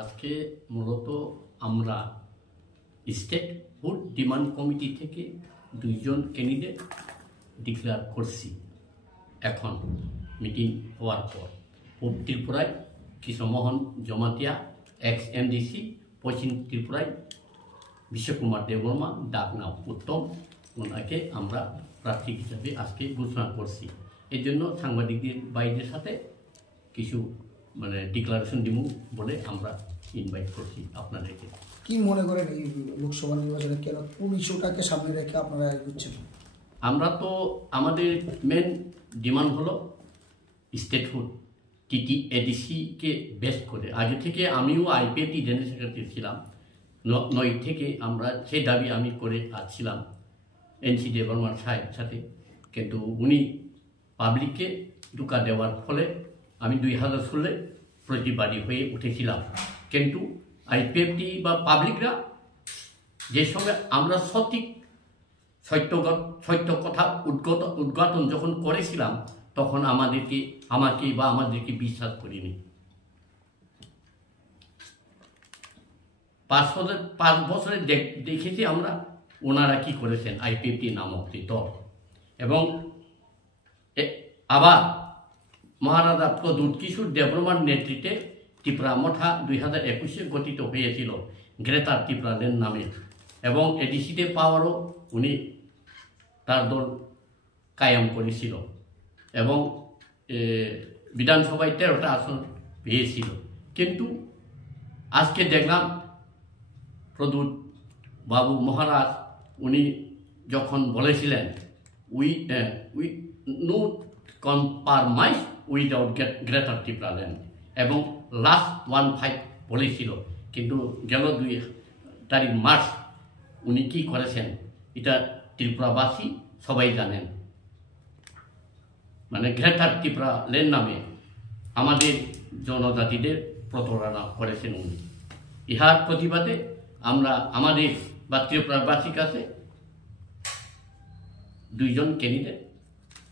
আজকে মূলত আমরা স্টেট ফুড ডিমান্ড কমিটি থেকে দুইজন ক্যান্ডিডেট ডিক্লেয়ার করছি। এখন মিটিং হওয়ার পর পূর্ব ত্রিপুরায় কৃষ্ণমোহন জমাতিয়া এক্স এমডিসি, পশ্চিম ত্রিপুরায় বিশ্বকুমার দেববর্মা ডাকনাম উত্তম, ওনাকে আমরা প্রার্থী হিসাবে আজকে ঘোষণা করছি। এই জন্য সাংবাদিকদের বাইরের সাথে কিছু ডিক্লারেশন দিব বলে আমরা ইনভাইট করছি আপনাদেরকে। কি মনে করেন এই লোকসভা নির্বাচনে কেন কোন ইস্যুটাকে সামনে রেখে আপনারা এগোচ্ছেন? আমরা তো আমাদের মেন ডিমান্ড হলো স্টেট ফুড TTADC-কে বেস্ট করে। আগে থেকে আমিও IPFT জেনারেল সেক্রেটারি ছিলাম, 9 থেকে আমরা সেই দাবি আমি করে আসছিলাম NC দেববর্মার সাথে, কিন্তু উনি পাবলিককে ঢুকা দেওয়ার ফলে আমি 2016 প্রতিবাদী হয়ে উঠেছিলাম। কিন্তু IPFT বা পাবলিকরা যে সময় আমরা সত্য কথা উদ্ঘাটন যখন করেছিলাম তখন আমাদেরকে বিশ্বাস করিনি। 5 বছরে দেখেছি আমরা ওনারা কি করেছেন IPFT নামক দল। এবং আবার মহারাজা প্রদ্যুৎ কিশোর দেববর্মার নেতৃত্বে ত্রিপুরা মঠা 2021-এ গঠিত হয়েছিল গ্রেটার ত্রিপুরাল্যান্ড নামে, এবং ADC-তে পাওয়ারও উনি তার দল কায়েম করেছিল এবং বিধানসভায় 13টা আসন পেয়েছিল। কিন্তু আজকে দেখলাম প্রদ্যুৎ বাবু মহারাজ উনি যখন বলেছিলেন we no compromise without greater Tripuraland, এবং লাস্ট 1-5 বলেছিল, কিন্তু গেল 2 তারিখ মার্চ উনি কি করেছেন এটা ত্রিপুরাবাসী সবাই জানেন। গ্রেটার ত্রিপুরাল্যান্ড নামে আমাদের জনজাতিদের প্রতারণা করেছেন উনি। ইহার প্রতিবাদে আমরা আমাদের বা ত্রিপুরাবাসীর কাছে 2 জন ক্যান্ডিডেট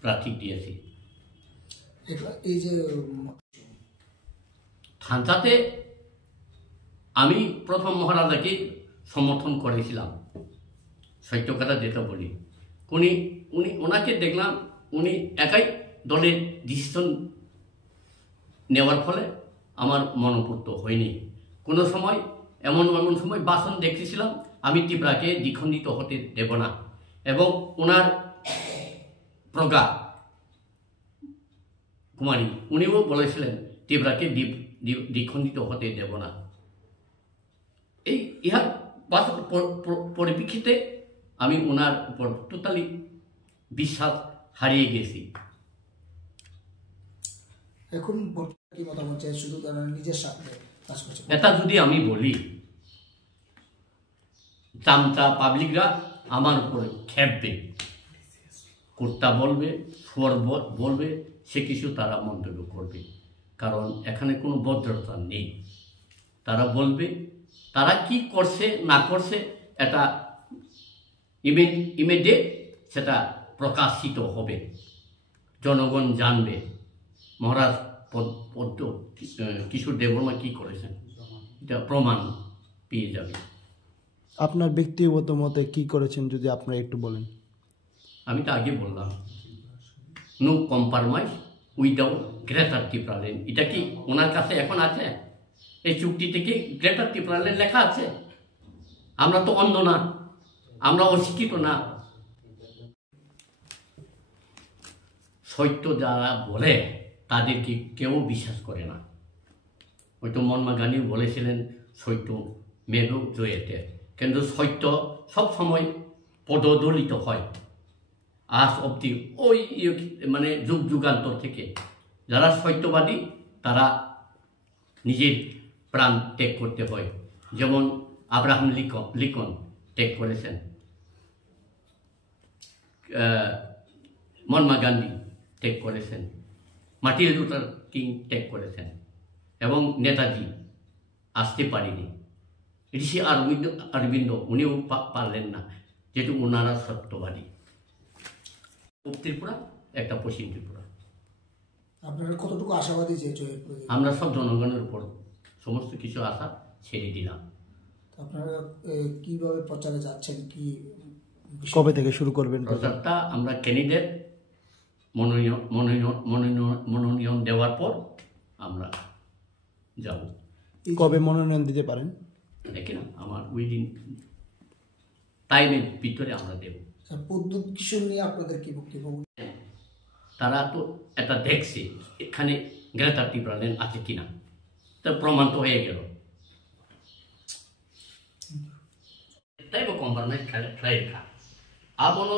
প্রার্থী দিয়েছি। এই যে থানচাতে আমি প্রথম মহারাজাকে সমর্থন করেছিলাম, সত্য কথা যেটা বলি। ওনাকে দেখলাম উনি একাই দলের ডিসিশন নেওয়ার ফলে আমার মনোপুত হয়নি। কোনো সময় এমন সময় বাসন দেখতেছিলাম আমি ত্রিপুরাকে দ্বিখণ্ডিত হতে দেব না, এবং ওনার প্রজ্ঞা কুমারী উনিও বলেছিলেন ত্রিপুরাকে দ্বিখণ্ডিত হতে দেব না। ইহার পরিপ্রেক্ষিতে আমি ওনার উপর টোটালি বিশ্বাস হারিয়ে গেছি। এখন কি মতামত চাই? শুধু নিজের সাথে কাজ করছে এটা যদি আমি বলি, চামচা পাবলিকরা আমার উপরে খেপবে, কুর্তা বলবে, স্বর বলবে, সে কিছু তারা মন্তব্য করবে, কারণ এখানে কোনো ভদ্রতা নেই। তারা বলবে তারা কি করছে না করছে এটা ইমিডিয়েট সেটা প্রকাশিত হবে, জনগণ জানবে মহারাজ কিশোর দেববর্মা কি করেছেন, এটা প্রমাণ পেয়ে যাবে। আপনার ব্যক্তিগত মতে কি করেছেন যদি আপনারা একটু বলেন? আমি তো আগে বললাম no compromise without greater Tripuraland. এটা কি ওনার কাছে এখন আছে? এই চুক্তি থেকে গ্রেটার ত্রিপুরাল্যান্ড লেখা আছে? আমরা তো অন্ধ না, আমরা অশিক্ষিত না। সত্য যারা বলে তাদেরকে কেউ বিশ্বাস করে না। হয়তো মহাত্মা গান্ধী বলেছিলেন সত্য মেঘ জয়েতে, কিন্তু সত্য সব সময় পদদলিত হয়। আজ অব্দি ওই যুগ যুগান্তর থেকে যারা সত্যবাদী তারা নিজের প্রাণ ত্যাগ করতে হয়। যেমন আব্রাহাম লিঙ্কন ত্যাগ করেছেন, মহাত্মা গান্ধী ত্যাগ করেছেন, মার্টিন লুথার কিং ত্যাগ করেছেন, এবং নেতাজি আসতে পারেনি। ঋষি অরবিন্দ উনিও পারলেন না, যেহেতু ওনারা সত্যবাদী। পূর্ব ত্রিপুরা একটা পশ্চিম ত্রিপুরা। আপনারা কতটুকু আশাবাদী যে আমরা সব জনগণের উপর সমস্ত কিছু আশা ছেড়ে দিলাম। আপনারা কিভাবে প্রচারে যাচ্ছেন, কি কবে থেকে শুরু করবেন? প্রচারটা আমরা ক্যান্ডিডেট মনোনয়ন দেওয়ার পর আমরা যাব। কবে মনোনয়ন দিতে পারেন? দেখি না, আমার উইদিন টাইমের ভিতরে আমরা দেব। প্রদ্যুৎ কিশোর নিয়ে আপনাদের কি বক্তব্য? তারা তো এটা দেখছে এখানে গ্রেটার ত্রিপুরা ল্যান্ড আছে কিনা, তা প্রমাণ তো হয়ে গেল। তাই বা কম্পারমেন্ট খাই খা আবনো